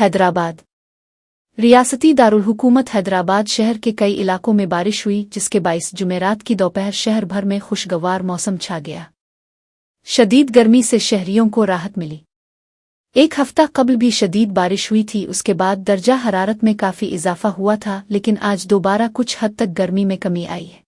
हैदराबाद। रियासती दारुल हुकूमत हैदराबाद शहर के कई इलाकों में बारिश हुई, जिसके बाइस जुमेरात की दोपहर शहर भर में खुशगवार मौसम छा गया। शदीद गर्मी से शहरियों को राहत मिली। एक हफ्ता कबल भी शदीद बारिश हुई थी, उसके बाद दर्जा हरारत में काफ़ी इजाफा हुआ था, लेकिन आज दोबारा कुछ हद तक गर्मी में कमी आई है।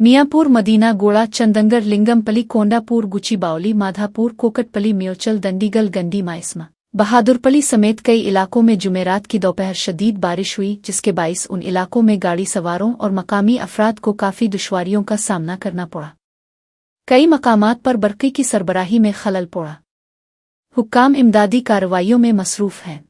मियाँपुर, मदीना गोड़ा, चंदंगर, लिंगमपली, कोंडापुर, गुचिबावली, माधापुर, कोकटपली, म्योचल, दंडीगल, गंडी, माइस्मा, बहादुरपली समेत कई इलाकों में जुमेरात की दोपहर शदीद बारिश हुई, जिसके बाइस उन इलाकों में गाड़ी सवारों और मकामी अफराद को काफ़ी दुश्वारियों का सामना करना पड़ा। कई मकामात पर बरक़ी की सरबराही में खलल पड़ा। हुक्काम इमदादी कार्रवाइयों में मसरूफ़ हैं।